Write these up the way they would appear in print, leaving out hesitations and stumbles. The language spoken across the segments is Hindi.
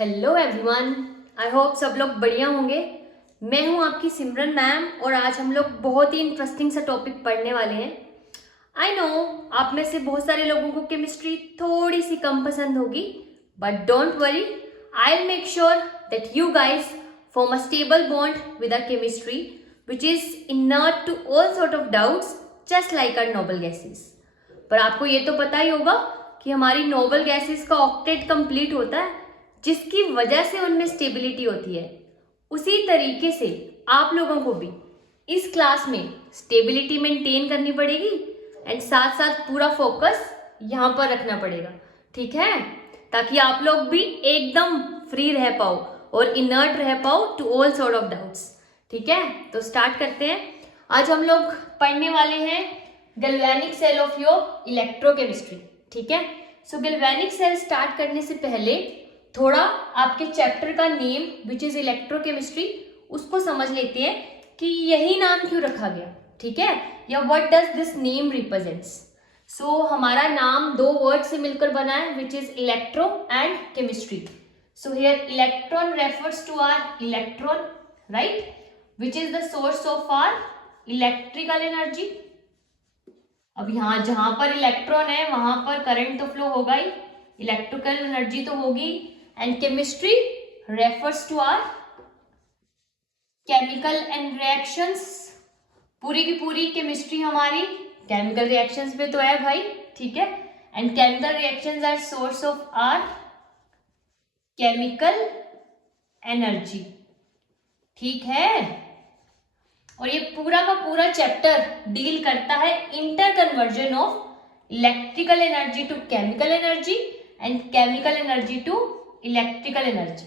हेलो एवरीवन, आई होप सब लोग बढ़िया होंगे। मैं हूं आपकी सिमरन मैम और आज हम लोग बहुत ही इंटरेस्टिंग सा टॉपिक पढ़ने वाले हैं। आई नो आप में से बहुत सारे लोगों को केमिस्ट्री थोड़ी सी कम पसंद होगी, but don't worry, I will make sure that you guys form a stable bond with our chemistry which is inert to all sort of doubts just like our noble gases। पर आपको ये तो पता ही होगा कि हमारी नोबल गैसेस का ऑक्टेट कंप्लीट होता है जिसकी वजह से उनमें स्टेबिलिटी होती है। उसी तरीके से आप लोगों को भी इस क्लास में स्टेबिलिटी मेंटेन करनी पड़ेगी एंड साथ साथ पूरा फोकस यहाँ पर रखना पड़ेगा, ठीक है, ताकि आप लोग भी एकदम फ्री रह पाओ और इनर्ट रह पाओ to all sort of doubts. ठीक है, तो स्टार्ट करते हैं। आज हम लोग पढ़ने वाले हैं galvanic cell of your electrochemistry. ठीक है, सो गैल्वेनिक सेल स्टार्ट करने से पहले थोड़ा आपके चैप्टर का नेम विच इज इलेक्ट्रोकेमिस्ट्री उसको समझ लेते हैं कि यही नाम क्यों रखा गया। ठीक है, या what does this name represents. So हमारा नाम दो वर्ड से मिलकर बना है which is electro and chemistry. So here electron refers to our electron, right, which is the source of our electrical energy। अब यहाँ जहां पर इलेक्ट्रॉन है वहां पर करंट तो फ्लो होगा ही, इलेक्ट्रिकल एनर्जी तो होगी। And chemistry refers to our chemical and reactions. पूरी की पूरी केमिस्ट्री हमारी केमिकल रिएक्शंस पे तो है भाई, ठीक है। And chemical reactions are source of our chemical energy, ठीक है। और ये पूरा का पूरा चैप्टर डील करता है interconversion of electrical energy to chemical energy and chemical energy to electrical energy,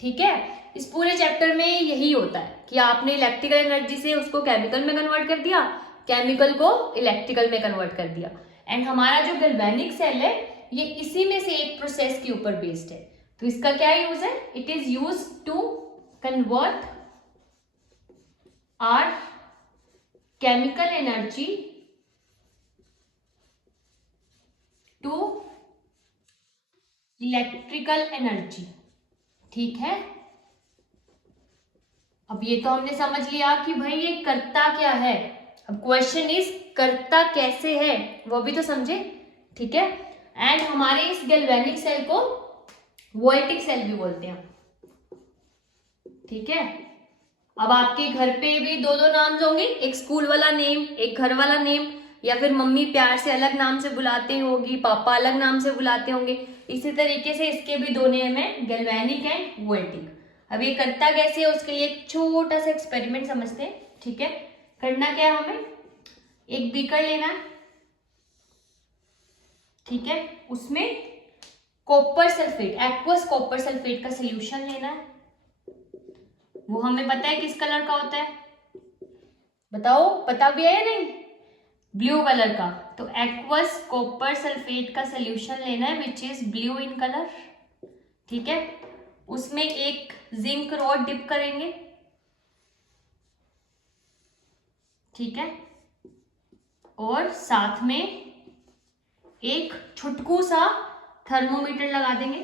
ठीक है। इस पूरे चैप्टर में यही होता है कि आपने इलेक्ट्रिकल एनर्जी से उसको केमिकल में कन्वर्ट कर दिया, केमिकल को इलेक्ट्रिकल में कन्वर्ट कर दिया। एंड हमारा जो गैल्वेनिक सेल है ये इसी में से एक प्रोसेस के ऊपर बेस्ड है। तो इसका क्या यूज है? It is use to convert our chemical energy to electrical energy, ठीक है। अब ये तो हमने समझ लिया कि भाई ये करता क्या है। अब क्वेश्चन इज करता कैसे है वो भी तो समझे, ठीक है। एंड हमारे इस गैल्वेनिक सेल को वोल्टिक सेल भी बोलते हैं, ठीक है। अब आपके घर पे भी दो दो नाम होंगे, एक स्कूल वाला नेम, एक घर वाला नेम, या फिर मम्मी प्यार से अलग नाम से बुलाते होगी, पापा अलग नाम से बुलाते होंगे। इसी तरीके से इसके भी दो नेम है, गैल्वेनिक एंड वोल्टिक। अब ये करता कैसे है उसके लिए एक छोटा सा एक्सपेरिमेंट समझते हैं, ठीक है। करना क्या है, हमें एक बीकर लेना है, ठीक है, उसमें copper sulphate, aqueous copper sulphate का सॉल्यूशन लेना है। वो हमें पता है किस कलर का होता है, बताओ, पता भी है या नहीं? ब्लू कलर का। तो एक्वस कॉपर सल्फेट का सॉल्यूशन लेना है which is blue in colour, ठीक है। उसमें एक जिंक रॉड डिप करेंगे, ठीक है, और साथ में एक छुटकू सा थर्मोमीटर लगा देंगे।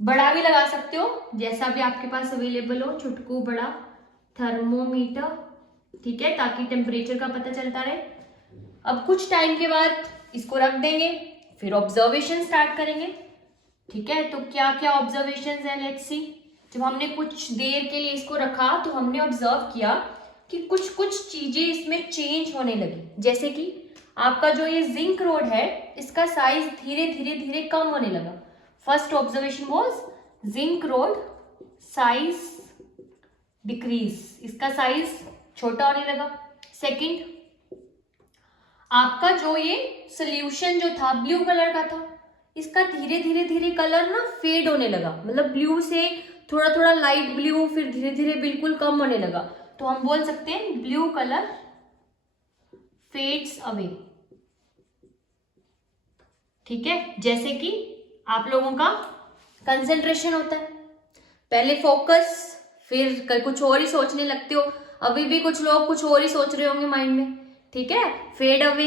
बड़ा भी लगा सकते हो, जैसा भी आपके पास अवेलेबल हो, छुटकू बड़ा थर्मोमीटर, ठीक है, ताकि टेम्परेचर का पता चलता रहे। अब कुछ टाइम के बाद इसको रख देंगे, फिर ऑब्जर्वेशन स्टार्ट करेंगे, ठीक है। तो क्या क्या ऑब्जर्वेशन है, लेट्स सी। जब हमने कुछ देर के लिए इसको रखा तो हमने ऑब्जर्व किया कि कुछ कुछ चीजें इसमें चेंज होने लगी। जैसे कि आपका जो ये जिंक रोड है इसका साइज धीरे धीरे धीरे कम होने लगा। First observation was zinc road size decrease, इसका साइज छोटा होने लगा। सेकंड, आपका जो ये सोल्यूशन जो था ब्लू कलर का था, इसका धीरे धीरे धीरे कलर ना फेड होने लगा, मतलब ब्लू से थोड़ा थोड़ा लाइट ब्लू, फिर धीरे धीरे बिल्कुल कम होने लगा। तो हम बोल सकते हैं ब्लू कलर फेड्स अवे, ठीक है। जैसे कि आप लोगों का कंसंट्रेशन होता है, पहले फोकस, फिर कुछ और ही सोचने लगते हो। अभी भी कुछ लोग कुछ और ही सोच रहे होंगे माइंड में, ठीक है, फेड अवे।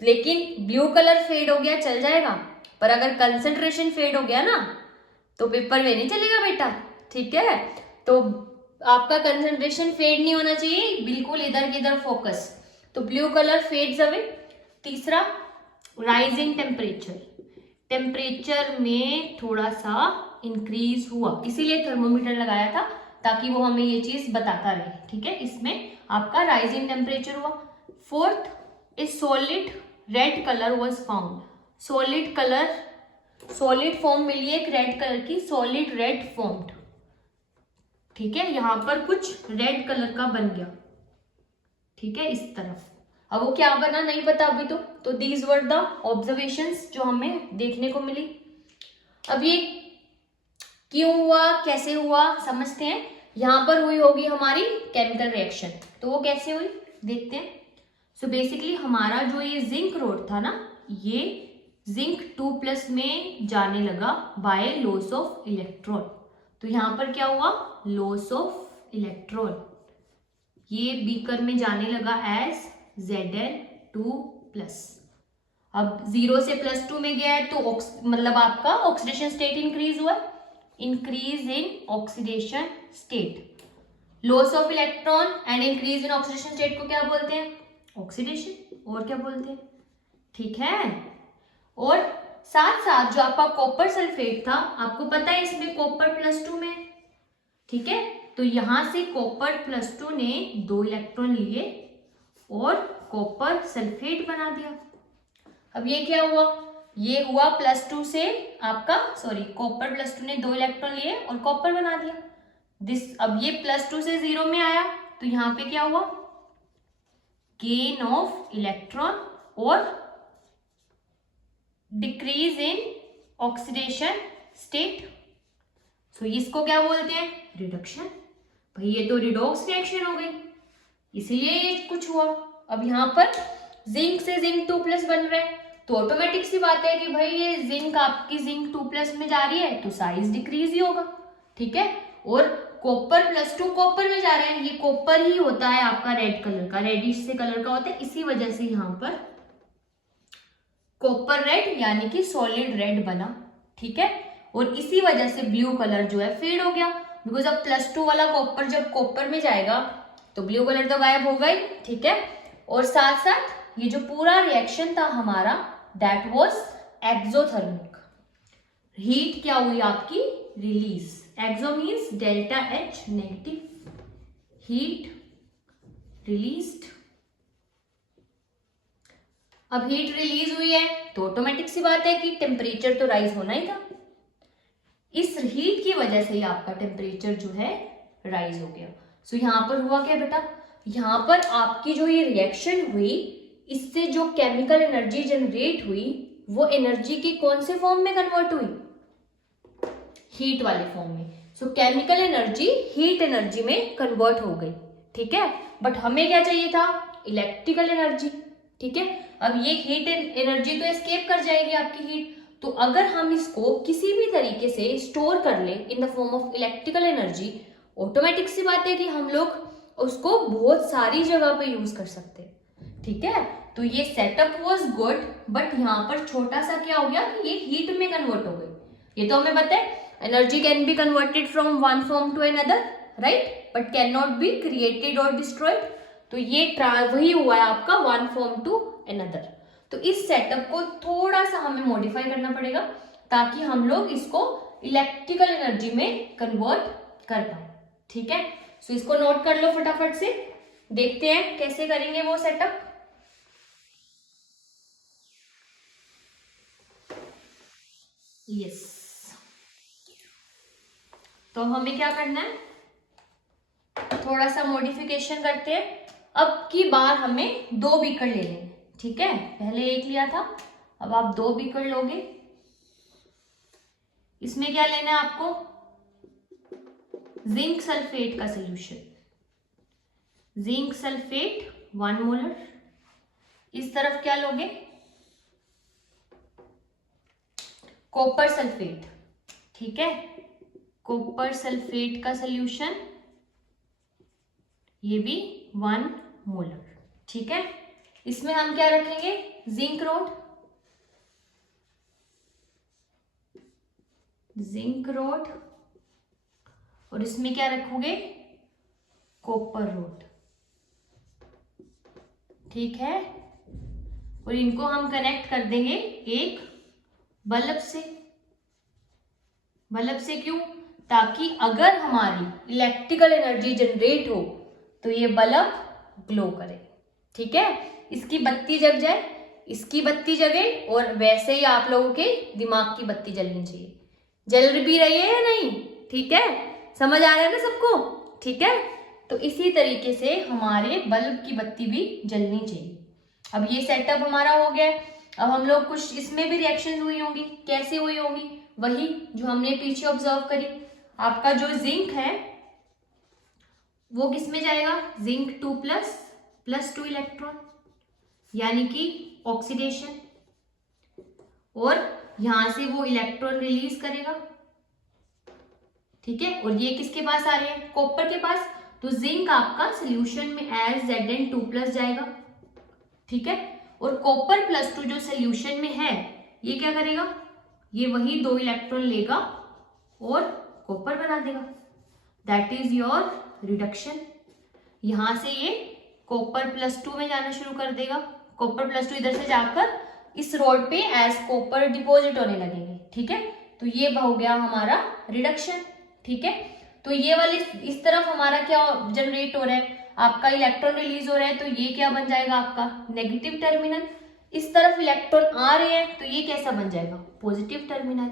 लेकिन ब्लू कलर फेड हो गया, चल जाएगा, पर अगर कंसंट्रेशन फेड हो गया ना तो पेपर में नहीं चलेगा बेटा, ठीक है। तो आपका कंसंट्रेशन फेड नहीं होना चाहिए, बिल्कुल इधर की इधर फोकस। तो ब्लू कलर फेड्स अवे। तीसरा, राइजिंग टेम्परेचर, टेम्परेचर में थोड़ा सा इंक्रीज हुआ, इसीलिए थर्मोमीटर लगाया था ताकि वो हमें ये चीज बताता रहे, ठीक है। इसमें आपका राइजिंग टेम्परेचर हुआ। Fourth, a solid red colour was found, solid colour, solid form मिली है एक रेड कलर की, सॉलिड रेड फॉर्म्ड, ठीक है। यहां पर कुछ रेड कलर का बन गया, ठीक है, इस तरफ। अब वो क्या बना नहीं पता अभी तो दीज वर द ऑब्जर्वेशंस जो हमें देखने को मिली। अब ये क्यों हुआ, कैसे हुआ, समझते हैं। यहां पर हुई होगी हमारी केमिकल रिएक्शन, तो वो कैसे हुई देखते हैं। सो बेसिकली हमारा जो ये जिंक रोड था ना, ये जिंक 2+ में जाने लगा बाय लॉस ऑफ इलेक्ट्रॉन। तो यहां पर क्या हुआ, लॉस ऑफ इलेक्ट्रॉन, ये बीकर में जाने लगा एज Zn2+। अब 0 से +2 में गया है तो मतलब आपका ऑक्सीडेशन स्टेट इंक्रीज हुआ, increase in oxidation state. Loss of electron and increase in oxidation state को क्या बोलते हैं, ऑक्सीडेशन। और क्या बोलते हैं, ठीक है। और साथ साथ जो आपका कॉपर सल्फेट था, आपको पता है इसमें कॉपर +2 में, ठीक है। तो यहां से कॉपर +2 ने 2 इलेक्ट्रॉन लिए और कॉपर सल्फेट बना दिया। अब ये क्या हुआ, ये हुआ +2 से आपका, सॉरी, कॉपर +2 ने 2 इलेक्ट्रॉन लिए और कॉपर बना दिया दिस। अब ये +2 से 0 में आया तो यहाँ पे क्या हुआ, गेन ऑफ इलेक्ट्रॉन और डिक्रीज इन ऑक्सीडेशन स्टेट। सो इसको क्या बोलते हैं, रिडक्शन। भाई ये तो रिडॉक्स रिएक्शन हो गई, इसीलिए ये कुछ हुआ। अब यहाँ पर जिंक से जिंक 2+ बन रहा है तो ऑटोमेटिक सी बात है कि भाई ये जिंक, आपकी जिंक 2+ में जा रही है तो साइज डिक्रीज ही होगा, ठीक है। और कॉपर +2 कॉपर में जा रहे हैं, ये कॉपर ही होता है आपका रेड कलर का, रेडिश से कलर का होता है, इसी वजह से यहाँ पर कॉपर रेड यानी कि सॉलिड रेड बना, ठीक है। और इसी वजह से ब्लू कलर जो है फेड हो गया, बिकॉज अब +2 वाला कॉपर जब कॉपर में जाएगा तो ब्लू कलर तो गायब होगा ही, ठीक है। और साथ साथ ये जो पूरा रिएक्शन था हमारा, दैट वाज एक्सोथर्मिक। हीट क्या हुई आपकी, release. Exo means ΔH negative, heat released. अब हीट रिलीज हुई है तो ऑटोमेटिक सी बात है कि टेम्परेचर तो राइज होना ही था। इस हीट की वजह से ही आपका टेम्परेचर जो है राइज हो गया। सो यहाँ पर हुआ क्या बेटा, यहाँ पर आपकी जो ये रिएक्शन हुई, इससे जो केमिकल एनर्जी जनरेट हुई वो एनर्जी की कौन से फॉर्म में कन्वर्ट हुई, हीट वाले फॉर्म में। सो केमिकल एनर्जी हीट एनर्जी में कन्वर्ट हो गई, ठीक है। बट हमें क्या चाहिए था, इलेक्ट्रिकल एनर्जी, ठीक है। अब ये हीट एनर्जी तो एस्केप कर जाएगी आपकी हीट, तो अगर हम इसको किसी भी तरीके से स्टोर कर ले in the form of electrical energy, automatic सी बात है कि हम लोग उसको बहुत सारी जगह पे यूज कर सकते हैं, ठीक है। तो ये सेटअप वाज गुड, बट यहाँ पर छोटा सा क्या हो गया कि ये हीट में कन्वर्ट हो गई। ये तो हमें पता है energy can be converted from one form to another, right, but can not be created और डिस्ट्रॉयड। तो ये वही हुआ है आपका वन फॉर्म टू अनदर। तो इस सेटअप को थोड़ा सा हमें मॉडिफाई करना पड़ेगा ताकि हम लोग इसको इलेक्ट्रिकल एनर्जी में कन्वर्ट कर पाए, ठीक है। सो इसको नोट कर लो फटाफट से, देखते हैं कैसे करेंगे वो सेटअप। यस, तो हमें क्या करना है, थोड़ा सा मॉडिफिकेशन करते हैं। अब की बार हमें 2 बीकर ले लेंगे, ठीक है। पहले 1 लिया था, अब आप 2 बीकर लोगे। इसमें क्या लेना है आपको, जिंक सल्फेट का सोल्यूशन, जिंक सल्फेट 1 मोलर। इस तरफ क्या लोगे, कॉपर सल्फेट, ठीक है, कॉपर सल्फेट का सोल्यूशन, ये भी 1 मोलर, ठीक है। इसमें हम क्या रखेंगे, जिंक रोड, जिंक रॉड, और इसमें क्या रखोगे, कॉपर रॉड, ठीक है। और इनको हम कनेक्ट कर देंगे एक बल्ब से। बल्ब से क्यों, ताकि अगर हमारी इलेक्ट्रिकल एनर्जी जनरेट हो तो ये बल्ब ग्लो करे, ठीक है। इसकी बत्ती जग जाए, इसकी बत्ती जगे, और वैसे ही आप लोगों के दिमाग की बत्ती जलनी चाहिए। जल भी रही है या नहीं, ठीक है, समझ आ रहा है ना सबको, ठीक है। तो इसी तरीके से हमारे बल्ब की बत्ती भी जलनी चाहिए। अब ये सेटअप हमारा हो गया। अब हम लोग कुछ इसमें भी रिएक्शन हुई होंगी, कैसे हुई होंगी, वही जो हमने पीछे ऑब्जर्व करी। आपका जो जिंक है वो किस में जाएगा, जिंक 2+ +2 इलेक्ट्रॉन, यानी कि ऑक्सीडेशन, और यहां से वो इलेक्ट्रॉन रिलीज करेगा, ठीक है। और ये किसके पास आ रहे हैं, कॉपर के पास। तो जिंक आपका सोल्यूशन में एज Zn2+ जाएगा, ठीक है। और कॉपर +2 जो सोल्यूशन में है ये क्या करेगा, ये वही 2 इलेक्ट्रॉन लेगा और कॉपर बना देगा, दैट इज योर रिडक्शन। यहां से ये कॉपर +2 में जाना शुरू कर देगा, कॉपर +2 इधर से जाकर इस रोड पे एज कॉपर डिपॉजिट होने लगेंगे, ठीक है। तो ये हो गया हमारा रिडक्शन, ठीक है। तो ये वाले इस तरफ हमारा क्या जनरेट हो रहा है, आपका इलेक्ट्रॉन रिलीज हो रहा है, तो ये क्या बन जाएगा आपका नेगेटिव टर्मिनल। इस तरफ इलेक्ट्रॉन आ रहे हैं तो ये कैसा बन जाएगा, पॉजिटिव टर्मिनल,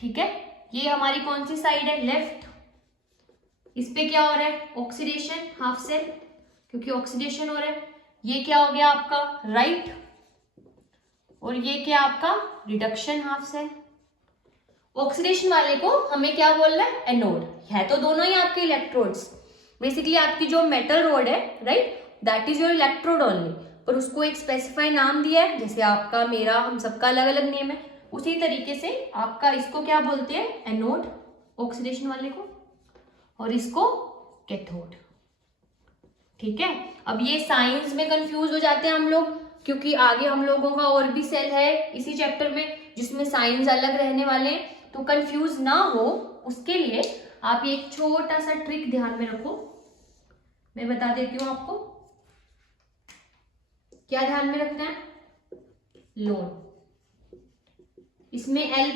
ठीक है। ये हमारी कौन सी साइड है, लेफ्ट। इस पे क्या हो रहा है, ऑक्सीडेशन हाफ सेल, क्योंकि ऑक्सीडेशन हो रहा है। ये क्या हो गया आपका राइट, और ये क्या आपका रिडक्शन हाफ सेल। ऑक्सीडेशन वाले को हमें क्या बोलना है, एनोड। है तो दोनों ही आपके इलेक्ट्रोड्स, बेसिकली आपकी जो मेटल रोड है, right, that is your electrode only, पर उसको एक स्पेसिफाई नाम दिया है, जैसे आपका मेरा हम सबका अलग अलग नेम है, उसी तरीके से आपका इसको क्या बोलते हैं, एनोड, ऑक्सीडेशन वाले को, और इसको कैथोड, ठीक है। अब ये साइंस में कंफ्यूज हो जाते हैं हम लोग, क्योंकि आगे हम लोगों का और भी सेल है इसी चैप्टर में जिसमें साइंस अलग रहने वाले हैं, तो कंफ्यूज ना हो उसके लिए आप एक छोटा सा ट्रिक ध्यान में रखो, मैं बता देती हूं आपको। क्या ध्यान में रखना है, लोन। इसमें एल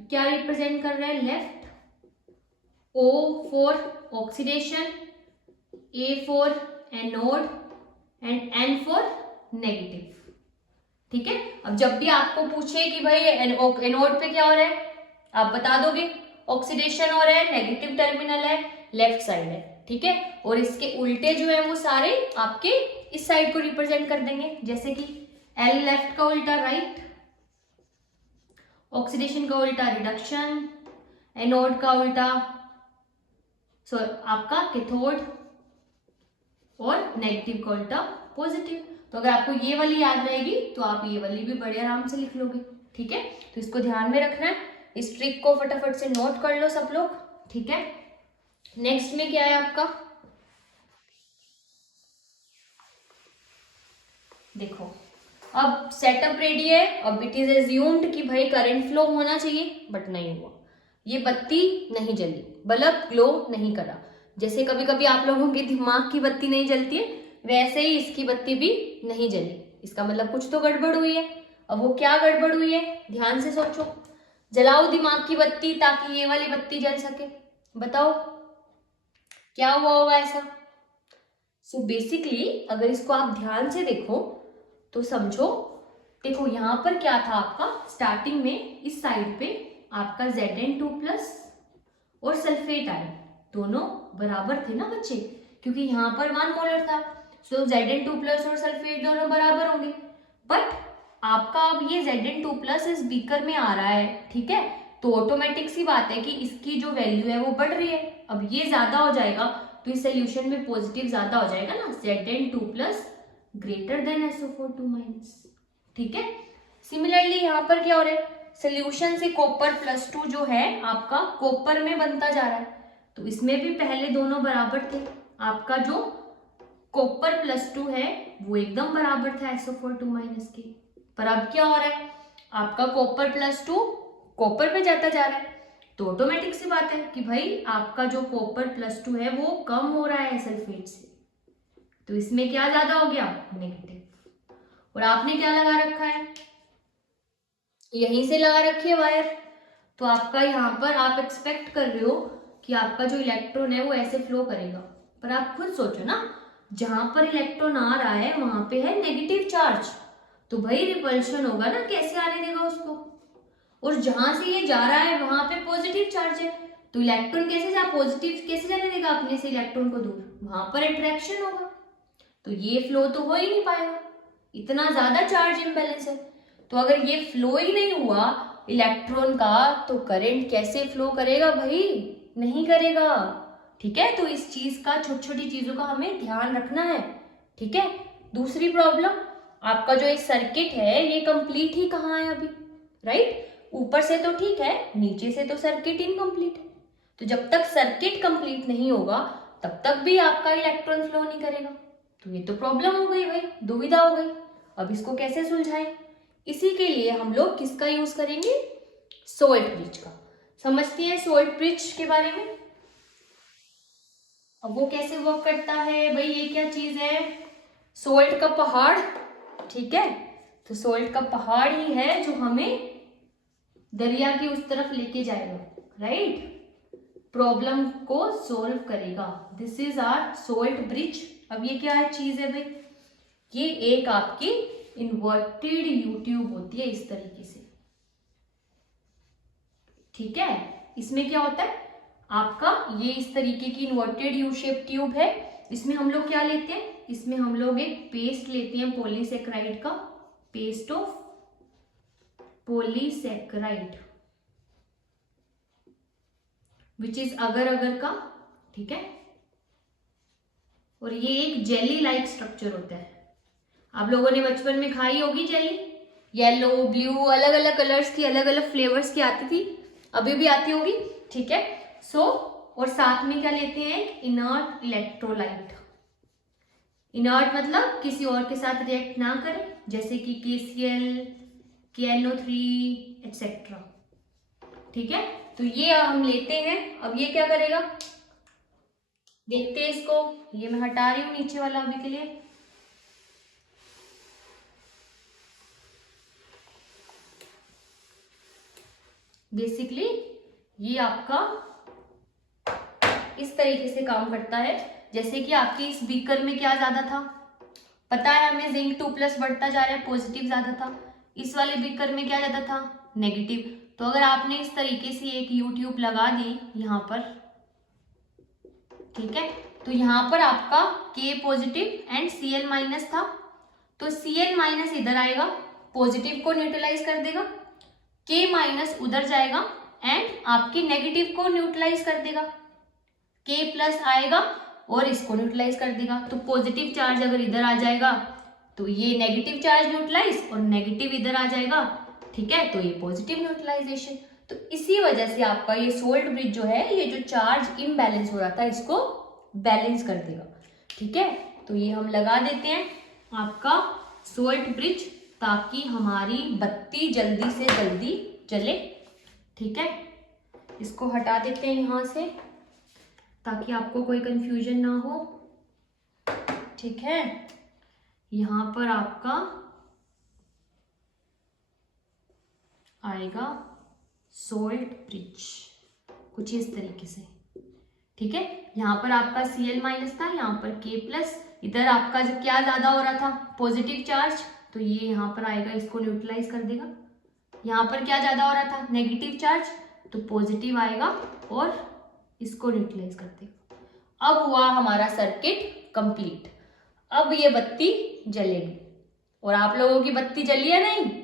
क्या रिप्रेजेंट कर रहा है, left, O for oxidation, A for anode, and N for negative, ठीक है। अब जब भी आपको पूछे कि भाई एनोड पे क्या हो रहा है, आप बता दोगे ऑक्सीडेशन हो रहा है, नेगेटिव टर्मिनल है, लेफ्ट साइड है, ठीक है। और इसके उल्टे जो है वो सारे आपके इस साइड को रिप्रेजेंट कर देंगे, जैसे कि एल लेफ्ट का उल्टा राइट, ऑक्सीडेशन का उल्टा रिडक्शन, एनोड का उल्टा आपका कैथोड, और नेगेटिव का उल्टा पॉजिटिव। तो अगर आपको ये वाली याद रहेगी तो आप ये वाली भी बड़े आराम से लिख लोगे, ठीक है। तो इसको ध्यान में रखना है, इस ट्रिक को फटाफट से नोट कर लो सब लोग, ठीक है। नेक्स्ट में क्या है आपका, देखो अब सेटअप रेडी है। अब इट इज एज्यूम्ड कि भाई करंट फ्लो होना चाहिए, बट नहीं हुआ, ये बत्ती नहीं जली, बल्ब ग्लो नहीं करा। जैसे कभी कभी आप लोगों के दिमाग की बत्ती नहीं जलती है, वैसे ही इसकी बत्ती भी नहीं जली। इसका मतलब कुछ तो गड़बड़ हुई है। अब वो क्या गड़बड़ हुई है, ध्यान से सोचो, जलाओ दिमाग की बत्ती ताकि ये वाली बत्ती जल सके, बताओ क्या हुआ होगा ऐसा। सो बेसिकली अगर इसको आप ध्यान से देखो तो समझो, देखो यहां पर क्या था आपका, स्टार्टिंग में इस साइड पे आपका Zn2+ और सल्फेट आए, दोनों बराबर थे ना बच्चे, क्योंकि यहाँ पर 1 मोलर था, सो Zn2+ और सल्फेट दोनों बराबर होंगे। बट आपका अब ये Zn2+ इस बीकर में आ रहा है, ठीक है, तो ऑटोमेटिक सी बात है कि इसकी जो वैल्यू है वो बढ़ रही है। अब ये ज्यादा हो जाएगा तो इस सोल्यूशन में पॉजिटिव ज्यादा हो जाएगा ना, Zn2+ ग्रेटर देन SO4 ठीक है। सिमिलरली यहाँ पर क्या हो रहा है, सोल्यूशन से कॉपर +2 जो है आपका कॉपर में बनता जा रहा है, तो इसमें भी पहले दोनों बराबर थे। आपका जो कॉपर +2 है वो एकदम बराबर था SO4 के, पर अब क्या हो रहा है, आपका कॉपर +2 कॉपर पे जाता जा रहा है, तो ऑटोमेटिक सी बात है कि भाई आपका जो कॉपर +2 है वो कम हो रहा है सल्फेट से, तो इसमें क्या ज्यादा हो गया, नेगेटिव। और आपने क्या लगा रखा है, यहीं से लगा रखी है वायर, तो आपका यहाँ पर आप एक्सपेक्ट कर रहे हो कि आपका जो इलेक्ट्रॉन है वो ऐसे फ्लो करेगा, पर आप खुद सोचो ना, जहां पर इलेक्ट्रॉन आ रहा है वहां पे है नेगेटिव चार्ज, तो भाई रिपल्शन होगा ना, कैसे आने देगा उसको। और जहां से ये जा रहा है वहां पे पॉजिटिव चार्ज है, तो इलेक्ट्रॉन कैसे जा, पॉजिटिव कैसे जाने देगा अपने से इलेक्ट्रॉन को दूर, वहां पर अट्रैक्शन होगा, तो ये फ्लो तो हो ही नहीं पाएगा, इतना ज्यादा चार्ज इम्बैलेंस है। तो अगर ये फ्लो ही नहीं हुआ इलेक्ट्रॉन का, तो करंट कैसे फ्लो करेगा भाई, नहीं करेगा। ठीक है, तो इस चीज का, छोटी छोटी चीजों का हमें ध्यान रखना है। ठीक है, दूसरी प्रॉब्लम, आपका जो एक सर्किट है ये कंप्लीट ही कहाँ है अभी, राइट, ऊपर से तो ठीक है, नीचे से तो सर्किट इनकम्प्लीट है, तो जब तक सर्किट कंप्लीट नहीं होगा तब तक भी आपका इलेक्ट्रॉन फ्लो नहीं करेगा, तो ये तो प्रॉब्लम हो गई भाई, दुविधा हो गई। अब इसको कैसे सुलझाएं, इसी के लिए हम लोग किसका यूज करेंगे, सोल्ट ब्रिज का। समझते हैं सोल्ट ब्रिज के बारे में। अब वो कैसे वर्क करता है भाई, ये क्या चीज है, सोल्ट का पहाड़। ठीक है, तो सोल्ट का पहाड़ ही है जो हमें दरिया की उस तरफ लेके जाएगा, राइट, प्रॉब्लम को सोल्व करेगा। This is our salt bridge. अब ये क्या है चीज है भाई, ये एक आपकी इन्वर्टेड यू ट्यूब होती है इस तरीके से। ठीक है, इसमें क्या होता है आपका, ये इस तरीके की इन्वर्टेड यू शेप ट्यूब है, इसमें हम लोग क्या लेते हैं, इसमें हम लोग एक पेस्ट लेते हैं पॉलीसेकेराइड का, paste of polysaccharide which is अगर अगर का। ठीक है, और ये एक जेली लाइक स्ट्रक्चर होता है, आप लोगों ने बचपन में खाई होगी जेली, येलो ब्लू अलग अलग कलर्स की, अलग अलग फ्लेवर्स की आती थी, अभी भी आती होगी। ठीक है, सो और साथ में क्या लेते हैं, इनर्ट इलेक्ट्रोलाइट। इनर्ट मतलब किसी और के साथ रिएक्ट ना करे, जैसे कि KCl, KNO3 एक्सेट्रा। ठीक है, तो ये हम लेते हैं। अब ये क्या करेगा, देखते हैं इसको, ये मैं हटा रही हूं नीचे वाला अभी के लिए। बेसिकली ये आपका इस तरीके से काम करता है, जैसे कि आपके इस बीकर में क्या ज्यादा था, पता है हमें, जिंक 2+ बढ़ता जा रहा है, पॉजिटिव ज्यादा था, इस वाले बीकर में क्या ज्यादा था, नेगेटिव। तो अगर आपने इस तरीके से एक यू ट्यूब लगा दी यहाँ पर, ठीक है, तो यहाँ पर आपका K पॉजिटिव एंड Cl- था, तो Cl- इधर आएगा, पॉजिटिव को न्यूट्रलाइज कर देगा, K- उधर जाएगा एंड आपके नेगेटिव को न्यूट्रलाइज कर देगा, K+ आएगा और इसको न्यूट्रलाइज कर देगा। तो पॉजिटिव चार्ज अगर इधर आ जाएगा तो ये नेगेटिव चार्ज न्यूट्रलाइज, और नेगेटिव इधर आ जाएगा, ठीक है, तो ये पॉजिटिव न्यूट्रलाइजेशन। तो इसी वजह से आपका ये सोल्ट ब्रिज जो है, ये जो चार्ज इम्बैलेंस हो रहा था इसको बैलेंस कर देगा। ठीक है, तो ये हम लगा देते हैं आपका सोल्ट ब्रिज, ताकि हमारी बत्ती जल्दी से जल्दी जले। ठीक है, इसको हटा देते हैं यहाँ से ताकि आपको कोई कंफ्यूजन ना हो। ठीक है, यहाँ पर आपका आएगा सोल्ट ब्रिज कुछ इस तरीके से। ठीक है, यहाँ पर आपका Cl- था, यहाँ पर K+, इधर आपका जो क्या ज्यादा हो रहा था, पॉजिटिव चार्ज, तो ये यहाँ पर आएगा, इसको न्यूट्रलाइज कर देगा। यहाँ पर क्या ज्यादा हो रहा था, नेगेटिव चार्ज, तो पॉजिटिव आएगा और इसको न्यूट्रलाइज कर देगा। अब हुआ हमारा सर्किट कंप्लीट। अब ये बत्ती जलेगी, और आप लोगों की बत्ती जली है नहीं?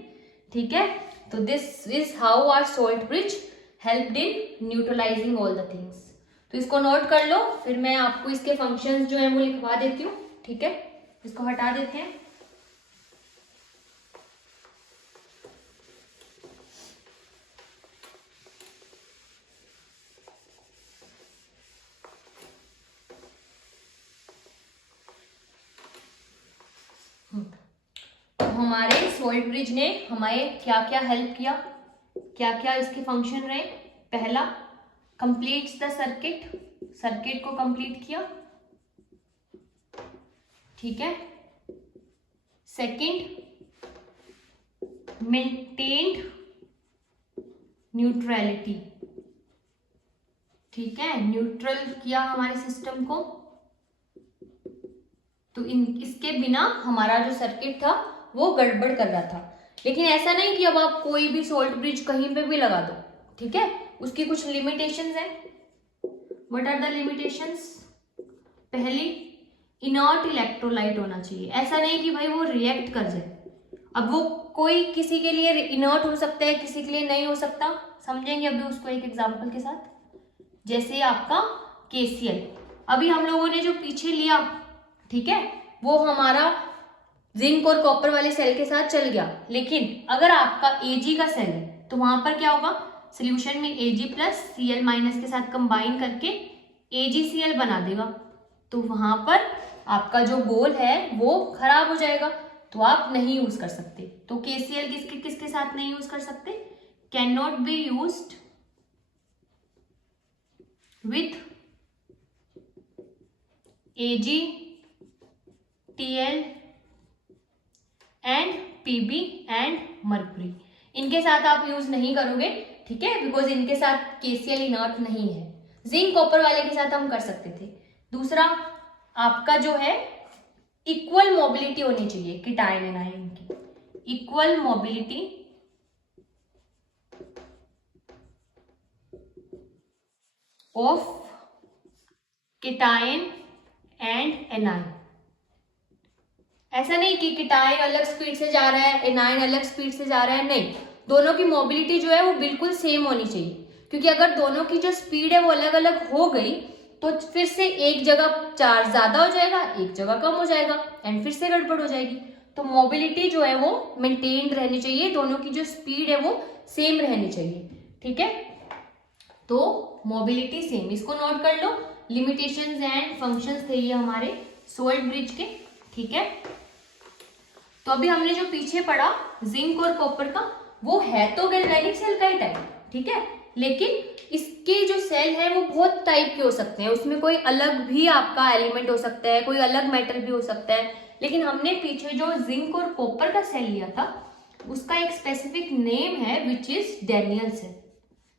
ठीक है, तो this is how our salt bridge helped in neutralizing all the things. तो इसको नोट कर लो, फिर मैं आपको इसके फंक्शंस जो है वो लिखवा देती हूँ। ठीक है, इसको हटा देते हैं। तो हमारे सोल्ट ब्रिज ने हमें क्या क्या हेल्प किया, क्या क्या इसके फंक्शन रहे, पहला कंप्लीट्स द सर्किट, सर्किट को कंप्लीट किया, ठीक है। सेकंड, मेंटेन्ड न्यूट्रलिटी, ठीक है, न्यूट्रल किया हमारे सिस्टम को। तो इसके बिना हमारा जो सर्किट था वो गड़बड़ कर रहा था। लेकिन ऐसा नहीं कि अब आप कोई भी सोल्ट ब्रिज कहीं पे भी लगा दो, ठीक है, उसकी कुछ लिमिटेशंस है। What are the limitations? पहली, इनर्ट इलेक्ट्रोलाइट होना चाहिए। ऐसा नहीं कि भाई वो रिएक्ट कर जाए। अब वो कोई किसी के लिए इनर्ट हो सकता है, किसी के लिए नहीं हो सकता, समझेंगे अभी उसको एक एग्जांपल के साथ। जैसे आपका KCl, अभी हम लोगों ने जो पीछे लिया, ठीक है, वो हमारा जिंक और कॉपर वाले सेल के साथ चल गया। लेकिन अगर आपका Ag का सेल है तो वहां पर क्या होगा, सोल्यूशन में Ag प्लस Cl- के साथ कंबाइन करके AgCl बना देगा। तो वहां पर आपका जो गोल है वो खराब हो जाएगा, तो आप नहीं यूज कर सकते। तो KCl किसके किसके साथ नहीं यूज कर सकते? Can not be used with AgTl and Pb and mercury, इनके साथ आप यूज नहीं करोगे, ठीक है, बिकॉज इनके साथ KCl इनर्ट नहीं है। जिंक कॉपर वाले के साथ हम कर सकते थे। दूसरा, आपका जो है इक्वल मोबिलिटी होनी चाहिए कीटायन एनायन की, equal mobility of cation and anion. ऐसा नहीं कि कीटायन अलग स्पीड से जा रहा है, एनायन अलग स्पीड से जा रहा है, नहीं, दोनों की मोबिलिटी जो है वो बिल्कुल सेम होनी चाहिए। क्योंकि अगर दोनों की जो स्पीड है वो अलग अलग हो गई तो फिर से एक जगह चार्ज ज्यादा हो जाएगा, एक जगह कम हो जाएगा, एंड फिर से गड़बड़ हो जाएगी। तो मोबिलिटी जो है वो मेंटेन्ड रहनी चाहिए, दोनों की जो स्पीड है वो सेम रहनी चाहिए, ठीक है। तो मोबिलिटी सेम, इसको नोट कर लो। लिमिटेशंस एंड फंक्शंस थे ये हमारे सोल्ट ब्रिज के, ठीक है। तो अभी हमने जो पीछे पढ़ा जिंक और कॉपर का, वो है तो गैल्वेनिक सेल का ही टाइप, ठीक है, लेकिन इसके जो सेल है वो बहुत टाइप के हो सकते हैं, उसमें कोई अलग भी आपका एलिमेंट हो सकता है, कोई अलग मेटल भी हो सकता है। लेकिन हमने पीछे जो जिंक और कॉपर का सेल लिया था उसका एक स्पेसिफिक नेम है विच इज डैनियल सेल,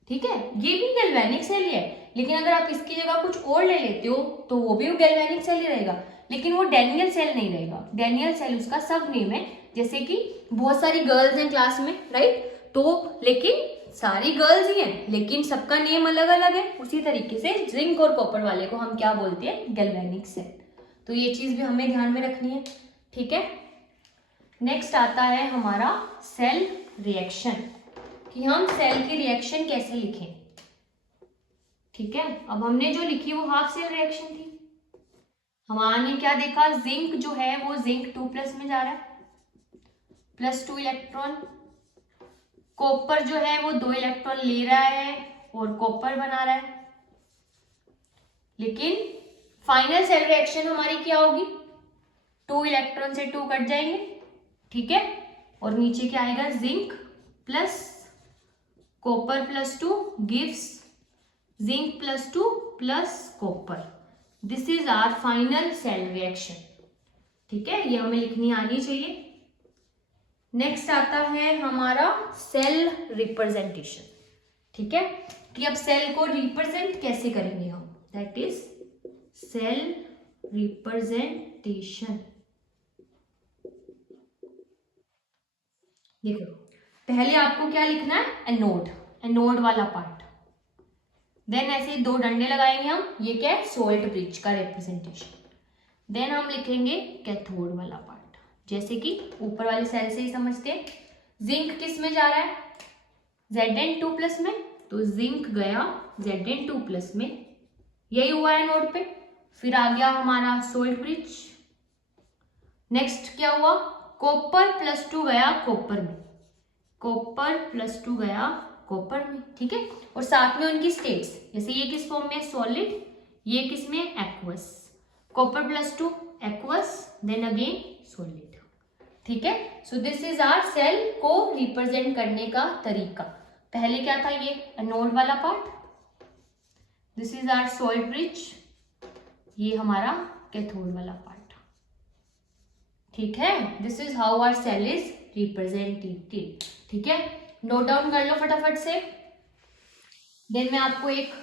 ठीक है। ये भी गैल्वेनिक सेल ही है, लेकिन अगर आप इसकी जगह कुछ और ले लेते हो तो वो भी गैल्वेनिक सेल ही रहेगा, लेकिन वो डैनियल सेल नहीं रहेगा। डैनियल सेल उसका सब नेम है। जैसे कि बहुत सारी गर्ल्स हैं क्लास में, राइट, तो लेकिन सारी गर्ल्स ही हैं लेकिन सबका नेम अलग अलग है। उसी तरीके से जिंक और कॉपर वाले को हम क्या बोलते हैं? Galvanic cell. तो ये चीज भी हमें ध्यान में रखनी है, ठीक है। नेक्स्ट आता है हमारा सेल रिएक्शन, कि हम सेल की रिएक्शन कैसे लिखें, ठीक है। अब हमने जो लिखी वो हाफ सेल रिएक्शन थी। हमने क्या देखा, जिंक जो है वो जिंक 2+ में जा रहा है, +2 इलेक्ट्रॉन। कॉपर जो है वो 2 इलेक्ट्रॉन ले रहा है और कॉपर बना रहा है। लेकिन फाइनल सेल रिएक्शन हमारी क्या होगी? 2 इलेक्ट्रॉन से 2 कट जाएंगे, ठीक है, और नीचे क्या आएगा? Zinc plus copper +2 gives zinc +2 plus copper. This is our final cell reaction, ठीक है, ये हमें लिखनी आनी चाहिए। नेक्स्ट आता है हमारा सेल रिप्रेजेंटेशन, ठीक है, कि अब सेल को रिप्रेजेंट कैसे करेंगे हम, दैट इज सेल रिप्रेजेंटेशन। देखो पहले आपको क्या लिखना है? एनोड, एनोड वाला पार्ट। देन ऐसे 2 डंडे लगाएंगे हम, ये क्या है? सोल्ट ब्रिज का रिप्रेजेंटेशन। देन हम लिखेंगे कैथोड वाला पार्ट, जैसे कि ऊपर वाले सेल से ही समझते हैं। जिंक किस में जा रहा है? Zn2+ में, तो जिंक गया Zn2+ में, यही हुआ है नोड पे। फिर आ गया हमारा सोल्ट ब्रिज। नेक्स्ट क्या हुआ? कॉपर +2 गया कॉपर में, कॉपर +2 गया कॉपर में, ठीक है, और साथ में उनकी स्टेट्स, जैसे ये किस फॉर्म में? सॉलिड, ये किस में? Aqueous. Copper +2 aqueous, then again solid, ठीक है। So this is our cell को रिप्रेजेंट करने का तरीका। पहले क्या था, ये एनोड वाला part, this is our salt bridge, ये हमारा कैथोड वाला पार्ट, ठीक है। This is how our cell is represented, ठीक है। नोट डाउन कर लो फटाफट से। देन मैं आपको एक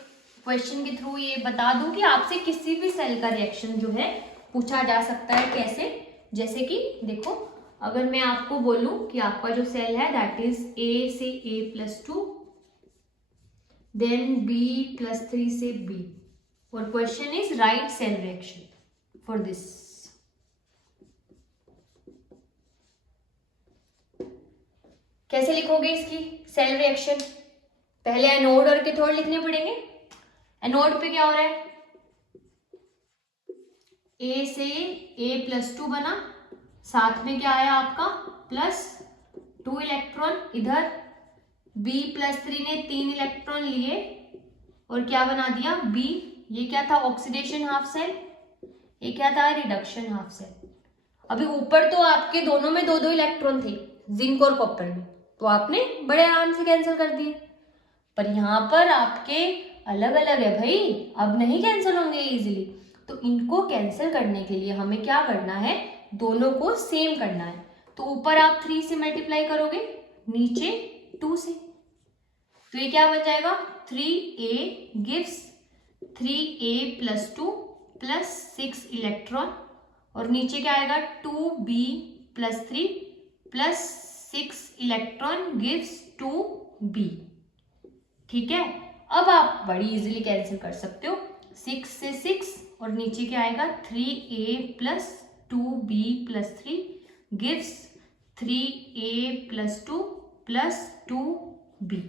क्वेश्चन के थ्रू ये बता दूं कि आपसे किसी भी सेल का रिएक्शन जो है पूछा जा सकता है कैसे। जैसे कि देखो, अगर मैं आपको बोलूं कि आपका जो सेल है दैट इज ए से A+2, देन B+3 से B, और question is write cell reaction for this. कैसे लिखोगे इसकी सेल रिएक्शन? पहले एनोड और कैथोड लिखने पड़ेंगे। एनोड पे क्या हो रहा है, ए से A+2 बना, साथ में क्या आया आपका +2 इलेक्ट्रॉन, इधर B+3 ने 3 इलेक्ट्रॉन लिए और क्या बना दिया B। ये क्या था, ऑक्सीडेशन हाफ सेल, ये क्या था, रिडक्शन हाफ सेल। अभी ऊपर तो आपके दोनों में 2-2 इलेक्ट्रॉन थे, जिंक और कॉपर में, तो आपने बड़े आराम से कैंसिल कर दिए। पर यहाँ पर आपके अलग अलग है भाई, अब नहीं कैंसिल होंगे इजीली। तो इनको कैंसिल करने के लिए हमें क्या करना है, दोनों को सेम करना है। तो ऊपर आप 3 से मल्टीप्लाई करोगे, नीचे 2 से, तो ये क्या बन जाएगा, 3A gives 3A+2 plus 6 electron, और नीचे क्या आएगा 2B+3 plus 6 electron gives 2B, ठीक है। अब आप बड़ी इजीली कैंसिल कर सकते हो, 6 से 6 और नीचे क्या आएगा 3A plus 2B+3 gives 3A+2 plus 2B।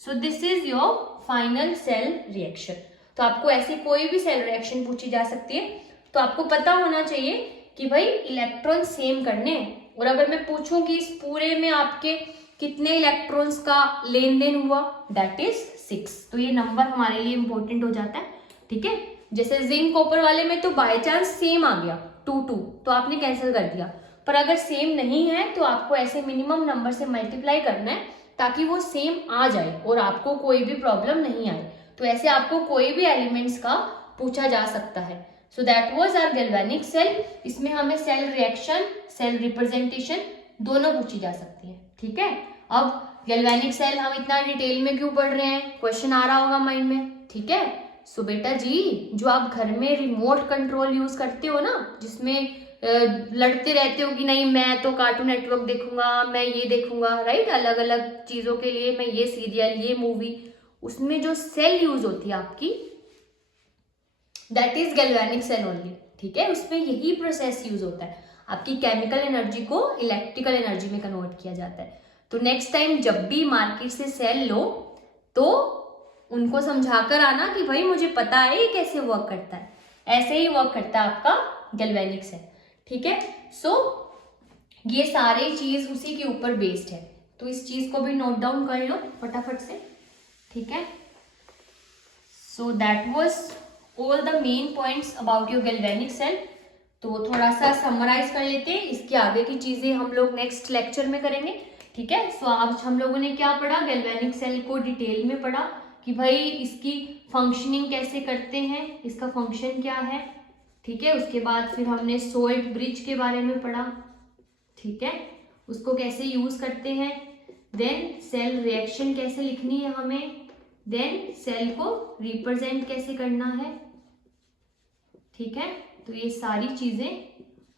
So this is your final cell reaction. तो आपको ऐसी कोई भी सेल रिएक्शन पूछी जा सकती है, तो आपको पता होना चाहिए कि भाई इलेक्ट्रॉन सेम करने हैं। और अगर मैं पूछूं कि इस पूरे में आपके कितने इलेक्ट्रॉन्स का लेन देन हुआ, दैट इज 6, तो ये नंबर हमारे लिए इंपॉर्टेंट हो जाता है, ठीक है। जैसे जिंक कॉपर वाले में तो बाय चांस सेम आ गया 2-2, तो आपने कैंसिल कर दिया। पर अगर सेम नहीं है तो आपको ऐसे मिनिमम नंबर से मल्टीप्लाई करना है ताकि वो सेम आ जाए और आपको कोई भी प्रॉब्लम नहीं आए। तो ऐसे आपको कोई भी एलिमेंट्स का पूछा जा सकता है। So that was our galvanic cell. इसमें हमें सेल रिएक्शन, सेल रिप्रेजेंटेशन दोनों पूछी जा सकती है, ठीक है। अब गैल्वेनिक सेल हम इतना डिटेल में क्यों पढ़ रहे हैं, क्वेश्चन आ रहा होगा माइंड में, ठीक है। सो बेटा जी, जो आप घर में रिमोट कंट्रोल यूज करते हो ना, जिसमें लड़ते रहते हो कि नहीं मैं तो कार्टून नेटवर्क देखूंगा, मैं ये देखूंगा, राइट, अलग अलग चीजों के लिए मैं ये सीरियल, ये मूवी, उसमें जो सेल यूज होती है आपकी, that is galvanic cell only, ठीक है। उसमें यही प्रोसेस यूज होता है, आपकी केमिकल एनर्जी को इलेक्ट्रिकल एनर्जी में कन्वर्ट किया जाता है। तो नेक्स्ट टाइम जब भी मार्केट से सेल लो तो उनको समझाकर आना कि भाई मुझे पता है ये कैसे वर्क करता है। ऐसे ही वर्क करता है आपका गैल्वेनिक सेल, ठीक है। सो ये सारे चीज उसी के ऊपर बेस्ड है, तो इस चीज को भी नोट डाउन कर लो फटाफट से, ठीक है। So that was all the main points about your galvanic cell. तो थोड़ा सा समराइज कर लेते हैं, इसके आगे की चीजें हम लोग नेक्स्ट लेक्चर में करेंगे, ठीक है। सो आज हम लोगों ने क्या पढ़ा, गैल्वेनिक सेल को डिटेल में पढ़ा कि भाई इसकी फंक्शनिंग कैसे करते हैं, इसका फंक्शन क्या है, ठीक है। उसके बाद फिर हमने सोल्ट ब्रिज के बारे में पढ़ा, ठीक है, उसको कैसे यूज करते हैं। देन सेल रिएक्शन कैसे लिखनी है हमें, देन सेल को रिप्रेजेंट कैसे करना है, ठीक है। तो ये सारी चीजें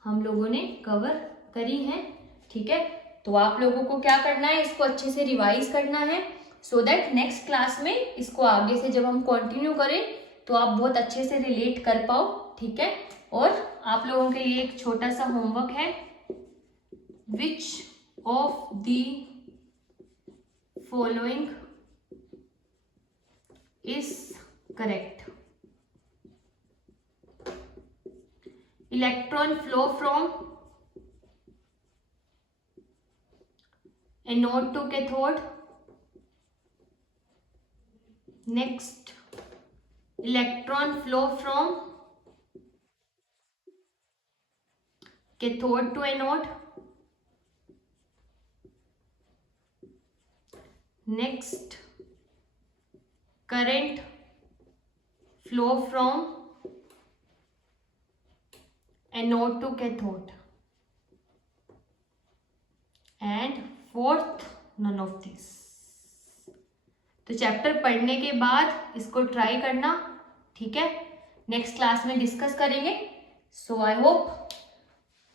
हम लोगों ने कवर करी हैं, ठीक है। तो आप लोगों को क्या करना है, इसको अच्छे से रिवाइज करना है, सो दैट नेक्स्ट क्लास में इसको आगे से जब हम कंटिन्यू करें तो आप बहुत अच्छे से रिलेट कर पाओ, ठीक है। और आप लोगों के लिए एक छोटा सा होमवर्क है, which of the following is correct. Electron flow from anode to cathode, next electron flow from cathode to anode, next current flow from anode to cathode, and fourth none of this. तो चैप्टर पढ़ने के बाद इसको ट्राई करना, ठीक है। नेक्स्ट क्लास में डिस्कस करेंगे। सो आई होप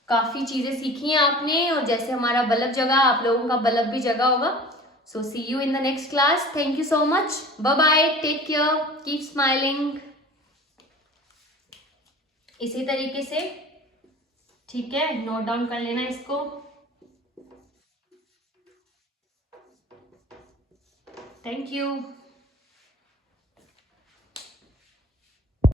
काफ़ी चीज़ें सीखी हैं आपने, और जैसे हमारा बल्ब जगा आप लोगों का बल्ब भी जगा होगा। So see you in the next class. Thank you so much, bye bye, take care, keep smiling. इसी तरीके से, ठीक है, नोट डाउन कर लेना इसको। Thank you.